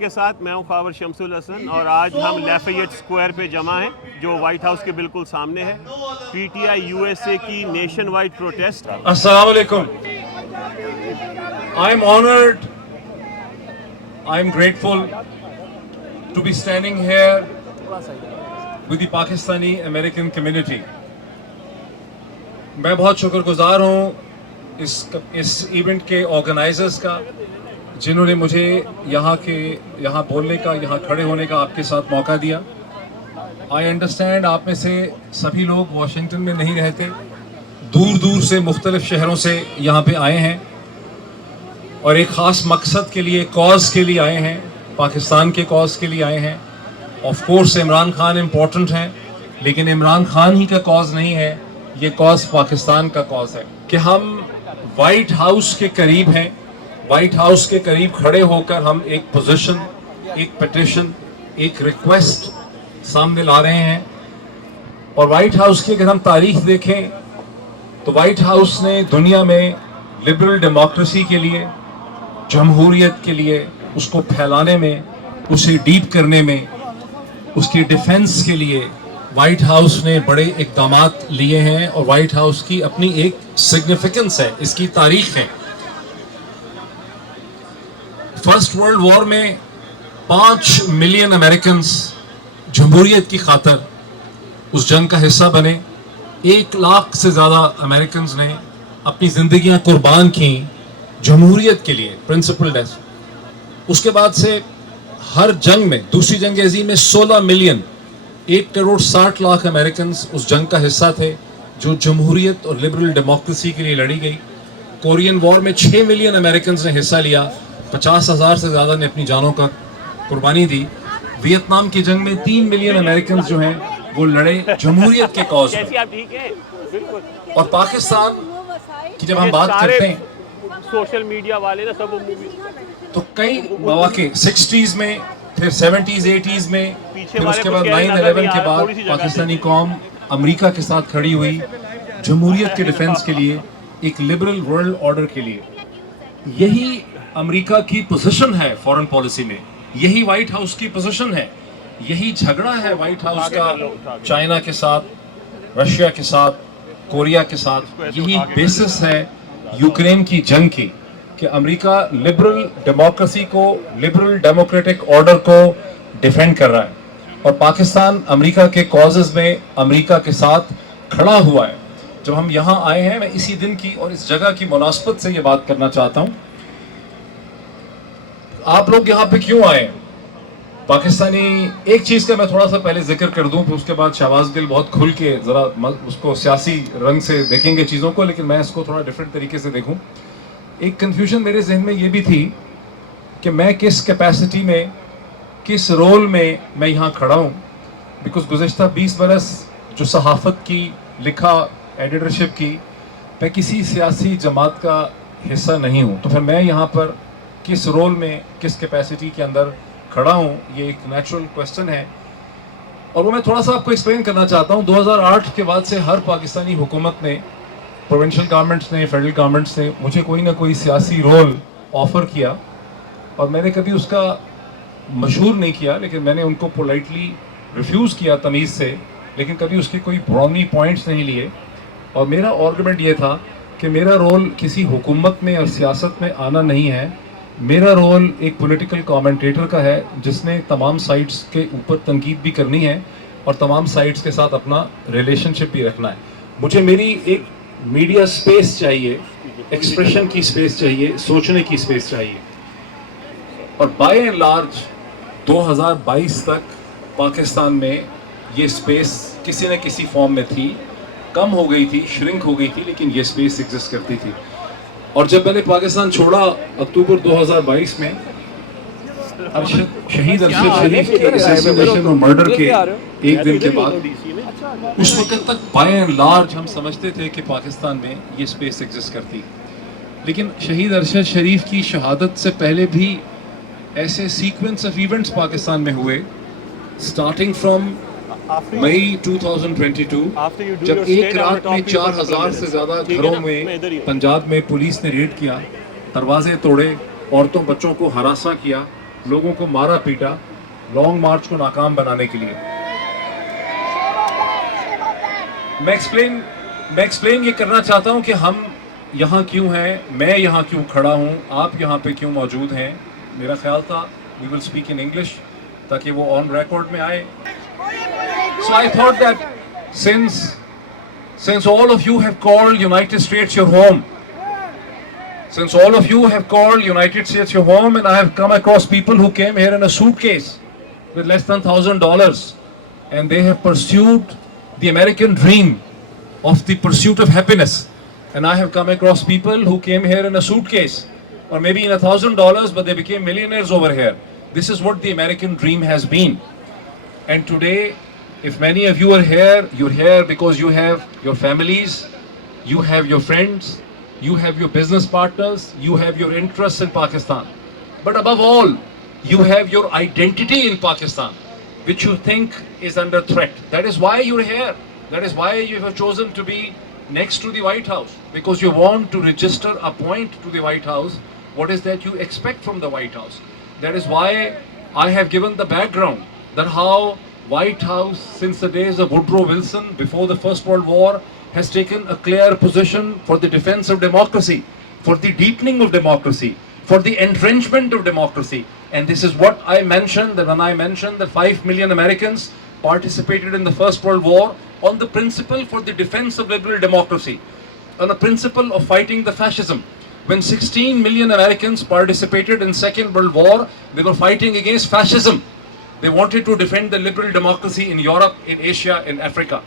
کے ساتھ میں ہوں خاور شمس الحسن اور آج ہم لیفیٹ اسکوائر پہ جمع ہیں جو وائٹ ہاؤس کے بالکل سامنے ہے. P T I U S A کی نیشن وائڈ پروٹیسٹ. السلام علیکم. I am honored, I am grateful to be standing here with the Pakistani American community. میں بہت شکر گزار ہوں اس ایونٹ کے آرگنائزرز کا جنہوں نے مجھے یہاں بولنے کا، یہاں کھڑے ہونے کا آپ کے ساتھ موقع دیا. آئی انڈرسٹینڈ آپ میں سے سبھی لوگ واشنگٹن میں نہیں رہتے، دور دور سے مختلف شہروں سے یہاں پہ آئے ہیں اور ایک خاص مقصد کے لیے، کاز کے لیے آئے ہیں، پاکستان کے کاز کے لیے آئے ہیں. Of course Imran Khan important ہیں، لیکن عمران خان ہی کا کاز نہیں ہے، یہ کاز پاکستان کا کاز ہے کہ ہم وائٹ ہاؤس کے قریب ہیں. وائٹ ہاؤس کے قریب کھڑے ہو کر ہم ایک پوزیشن، ایک پٹیشن، ایک ریکویسٹ سامنے لا رہے ہیں. اور وائٹ ہاؤس کی اگر ہم تاریخ دیکھیں تو وائٹ ہاؤس نے دنیا میں لبرل ڈیموکریسی کے لیے، جمہوریت کے لیے، اس کو پھیلانے میں، اسے ڈیپ کرنے میں، اس کی ڈیفنس کے لیے وائٹ ہاؤس نے بڑے اقدامات لیے ہیں. اور وائٹ ہاؤس کی اپنی ایک سگنیفیکنس ہے، اس کی تاریخ ہے. فرسٹ ورلڈ وار میں 5 ملین امریکنز جمہوریت کی خاطر اس جنگ کا حصہ بنے. 1 لاکھ سے زیادہ امریکنز نے اپنی زندگیاں قربان کیں جمہوریت کے لیے، پرنسپل ڈیتھ. اس کے بعد سے ہر جنگ میں، دوسری جنگ عظیم میں 16 ملین، 1 کروڑ 60 لاکھ امریکنز اس جنگ کا حصہ تھے جو جمہوریت اور لبرل ڈیموکریسی کے لیے لڑی گئی. کورین وار میں 6 ملین امریکنز نے حصہ لیا، 50,000 سے زیادہ نے اپنی جانوں کا قربانی دی. ویتنام کی جنگ میں 3 ملین امریکنز جو ہیں وہ لڑے جمہوریت کے کاز میں. اور پاکستان کی جب ہم بات کرتے ہیں سوشل میڈیا والے نا سب تو کئی مواقع 60s میں، پھر 70s 80s میں، پھر اس کے بعد 9/11 کے بعد پاکستانی قوم امریکہ کے ساتھ کھڑی ہوئی جمہوریت کے ڈیفنس کے لیے، ایک لبرل ورلڈ آرڈر کے لیے. یہی امریکہ کی پوزیشن ہے فورن پالیسی میں، یہی وائٹ ہاؤس کی پوزیشن ہے. یہی جھگڑا ہے وائٹ ہاؤس کا چائنا کے ساتھ، رشیا کے ساتھ، کوریا کے ساتھ. یہی بیسس ہے یوکرین کی جنگ کی کہ امریکہ لبرل ڈیموکریسی کو، لبرل ڈیموکریٹک آرڈر کو ڈیفینڈ کر رہا ہے. اور پاکستان امریکہ کے کازز میں امریکہ کے ساتھ کھڑا ہوا ہے. جب ہم یہاں آئے ہیں، میں اسی دن کی اور اس جگہ کی مناسبت سے یہ بات کرنا چاہتا ہوں. آپ لوگ یہاں پہ کیوں آئے؟ پاکستانی ایک چیز کا میں تھوڑا سا پہلے ذکر کر دوں، پھر اس کے بعد شہباز گل بہت کھل کے ذرا اس کو سیاسی رنگ سے دیکھیں گے چیزوں کو، لیکن میں اس کو تھوڑا ڈیفرنٹ طریقے سے دیکھوں. ایک کنفیوژن میرے ذہن میں یہ بھی تھی کہ میں کس کیپیسٹی میں، کس رول میں یہاں کھڑا ہوں. بیکاز گزشتہ 20 برس جو صحافت کی، لکھا، ایڈیٹرشپ کی، میں کسی سیاسی جماعت کا حصہ نہیں ہوں. تو پھر میں یہاں پر کس رول میں، کس کیپیسٹی کے اندر کھڑا ہوں، یہ ایک نیچرل کویسچن ہے. اور وہ میں تھوڑا سا آپ کو ایکسپلین کرنا چاہتا ہوں. 2008 کے بعد سے ہر پاکستانی حکومت نے، پروونشل گورنمنٹس نے، فیڈرل گورنمنٹس نے مجھے کوئی نہ کوئی سیاسی رول آفر کیا، اور میں نے کبھی اس کا مشہور نہیں کیا، لیکن میں نے ان کو پولائٹلی ریفیوز کیا تمیز سے، لیکن کبھی اس کے کوئی برونی پوائنٹس نہیں لیے. اور میرا آرگومنٹ یہ تھا کہ میرا رول کسی حکومت میں اور سیاست میں آنا نہیں ہے. میرا رول ایک پولیٹیکل کامنٹیٹر کا ہے جس نے تمام سائٹس کے اوپر تنقید بھی کرنی ہے اور تمام سائٹس کے ساتھ اپنا ریلیشن شپ بھی رکھنا ہے. مجھے میری ایک میڈیا سپیس چاہیے، ایکسپریشن کی سپیس چاہیے، سوچنے کی سپیس چاہیے. اور بائی اینڈ لارج 2022 تک پاکستان میں یہ سپیس کسی نہ کسی فارم میں تھی. کم ہو گئی تھی، شرنک ہو گئی تھی، لیکن یہ سپیس ایگزسٹ کرتی تھی. اور جب میں نے پاکستان چھوڑا اکتوبر 2022 میں، شہید ارشد شریف کی اسیسینیشن اور مرڈر کے ایک دن کے بعد، اس وقت تک بائی اینڈ لارج ہم سمجھتے تھے کہ پاکستان میں یہ سپیس ایگزسٹ کرتی. لیکن شہید ارشد شریف کی شہادت سے پہلے بھی ایسے سیکوینس آف ایونٹس پاکستان میں ہوئے، سٹارٹنگ فرام مئی 2022، جب ایک رات میں 4,000 سے زیادہ گھروں میں پنجاب میں پولیس نے ریڈ کیا، دروازے توڑے، عورتوں بچوں کو ہراساں کیا، लोगों को मारा पीटा लॉन्ग मार्च को नाकाम बनाने के लिए। मैं एक्सप्लेन ये करना चाहता हूँ कि हम यहाँ क्यों हैं, मैं यहाँ क्यों खड़ा हूँ, आप यहाँ पे क्यों मौजूद हैं। मेरा ख्याल था we will speak in English ताकि वो ऑन रिकॉर्ड में आए। So I thought that since all of you have called United States your home, since all of you have called United States your home, and I have come across people who came here in a suitcase with less than $1,000, and they have pursued the American dream of the pursuit of happiness. And I have come across people who came here in a suitcase or maybe in $1,000, but they became millionaires over here. This is what the American dream has been. And today, if many of you are here, you're here because you have your families, you have your friends, you have your business partners, you have your interests in Pakistan. But above all, you have your identity in Pakistan, which you think is under threat. That is why you're here. That is why you have chosen to be next to the White House, because you want to register a point to the White House. What is that you expect from the White House? That is why I have given the background that how White House, since the days of Woodrow Wilson, before the First World War, has taken a clear position for the defense of democracy, for the deepening of democracy, for the entrenchment of democracy. And this is what I mentioned, that when I mentioned that 5 million Americans participated in the First World War on the principle for the defense of liberal democracy, on the principle of fighting the fascism. When 16 million Americans participated in Second World War, they were fighting against fascism. They wanted to defend the liberal democracy in Europe, in Asia, in Africa.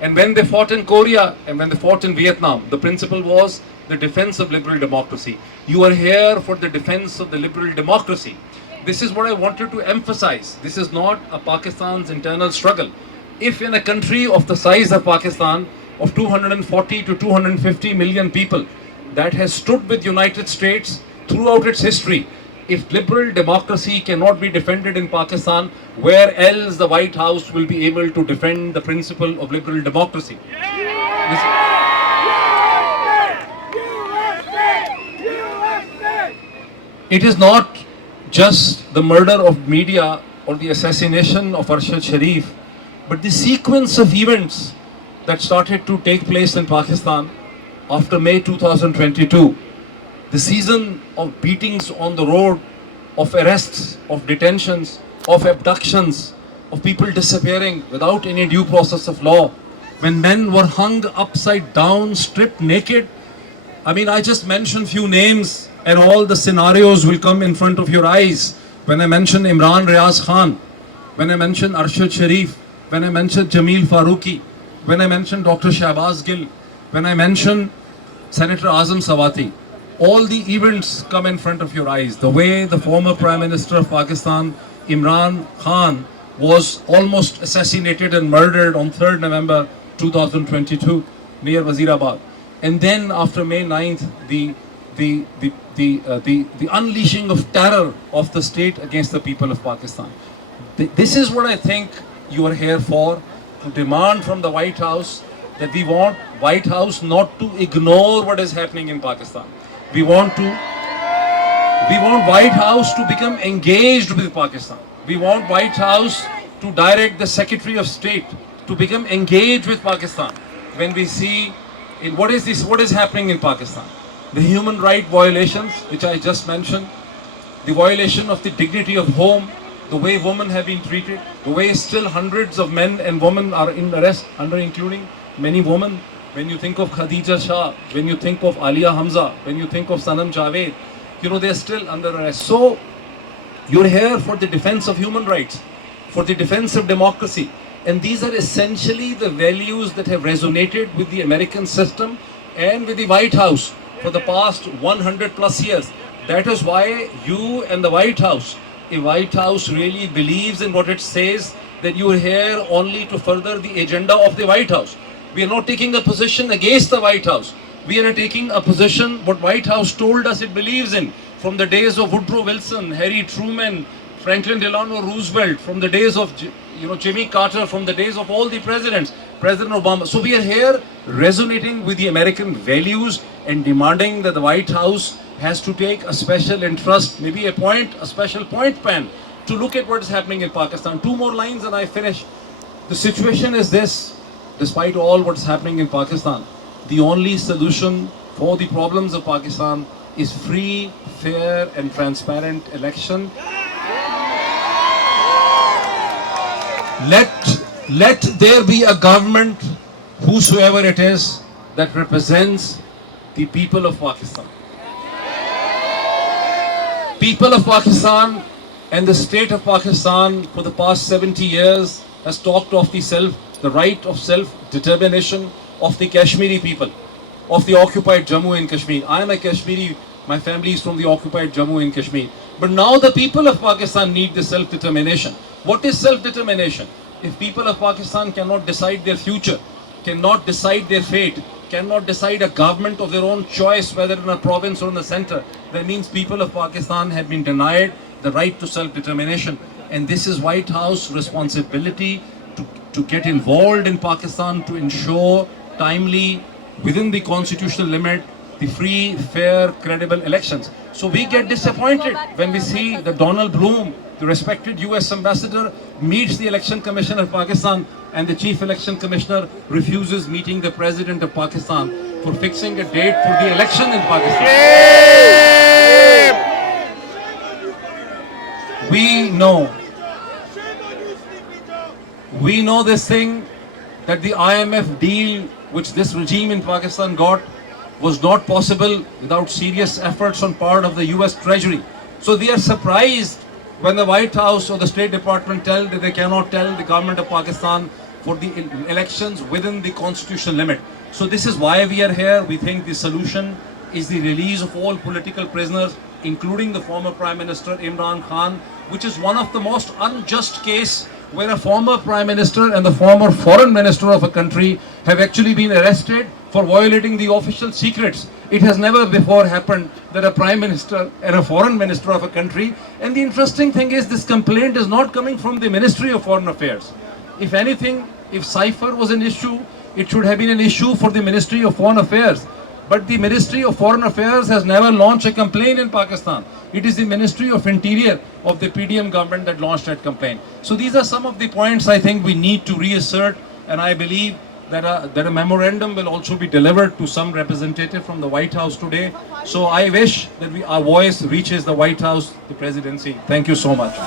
And when they fought in Korea and when they fought in Vietnam, the principle was the defense of liberal democracy. You are here for the defense of the liberal democracy. This is what I wanted to emphasize. This is not a Pakistan's internal struggle. If in a country of the size of Pakistan, of 240 to 250 million people, that has stood with United States throughout its history, if liberal democracy cannot be defended in Pakistan, where else the White House will be able to defend the principle of liberal democracy? It is not just the murder of media or the assassination of Arshad Sharif, but the sequence of events that started to take place in Pakistan after May 2022. The season of beatings on the road, of arrests, of detentions, of abductions, of people disappearing without any due process of law, when men were hung upside down, stripped naked. I mean, I just mentioned few names and all the scenarios will come in front of your eyes. When I mention Imran Riaz Khan, when I mention Arshad Sharif, when I mention Jameel Farooqi, when I mention Dr. Shahbaz Gill, when I mention Senator Azam Sawati, all the events come in front of your eyes. The way the former Prime Minister of Pakistan, Imran Khan, was almost assassinated and murdered on 3rd November 2022 near Wazirabad. And then after May 9th, the unleashing of terror of the state against the people of Pakistan. This is what I think you are here for, to demand from the White House that we want White House not to ignore what is happening in Pakistan. We want White House to become engaged with Pakistan. We want White House to direct the Secretary of State to become engaged with Pakistan. When we see what is happening in Pakistan, the human right violations which I just mentioned, the violation of the dignity of home, the way women have been treated, the way still hundreds of men and women are in arrest, including many women. When you think of Khadija Shah, when you think of Alia Hamza, when you think of Sanam Javed, they are still under arrest. So, you're here for the defense of human rights, for the defense of democracy. And these are essentially the values that have resonated with the American system and with the White House for the past 100 plus years. That is why you and the White House, if White House really believes in what it says, that you are here only to further the agenda of the White House. We are not taking a position against the White House. We are taking a position what White House told us it believes in from the days of Woodrow Wilson, Harry Truman, Franklin Delano Roosevelt, from the days of Jimmy Carter, from the days of all the presidents, President Obama. So we are here resonating with the American values and demanding that the White House has to take a special interest, maybe appoint a special point man to look at what is happening in Pakistan. 2 more lines and I finish. The situation is this: despite all what's happening in Pakistan, the only solution for the problems of Pakistan is free, fair and transparent election. Let there be a government, whosoever it is, that represents the people of Pakistan. People of Pakistan and the state of Pakistan for the past 70 years has talked of the right of self-determination of the Kashmiri people, of the occupied Jammu and Kashmir. I am a Kashmiri, my family is from the occupied Jammu and Kashmir. But now the people of Pakistan need the self-determination. What is self-determination? If people of Pakistan cannot decide their future, cannot decide their fate, cannot decide a government of their own choice, whether in a province or in the center, that means people of Pakistan have been denied the right to self-determination. And this is White House responsibility to get involved in Pakistan to ensure timely, within the constitutional limit, the free, fair, credible elections. So we get disappointed when we see that Donald Bloom, the respected US ambassador, meets the Election Commission of Pakistan and the Chief Election Commissioner refuses meeting the President of Pakistan for fixing a date for the election in Pakistan. We know this thing, that the IMF deal which this regime in Pakistan got was not possible without serious efforts on part of the US Treasury. So they are surprised when the White House or the State Department tell that they cannot tell the government of Pakistan for the elections within the constitutional limit. So this is why we are here. We think the solution is the release of all political prisoners, including the former Prime Minister Imran Khan, which is one of the most unjust case where a former Prime Minister and the former Foreign Minister of a country have actually been arrested for violating the official secrets. It has never before happened that a Prime Minister and a Foreign Minister of a country, and the interesting thing is this complaint is not coming from the Ministry of Foreign Affairs. If anything, if cipher was an issue, it should have been an issue for the Ministry of Foreign Affairs. But the Ministry of Foreign Affairs has never launched a complaint in Pakistan. It is the Ministry of Interior of the PDM government that launched that complaint. So these are some of the points I think we need to reassert, and I believe that a memorandum will also be delivered to some representative from the White House today. So I wish that our voice reaches the White House, the presidency. Thank you so much.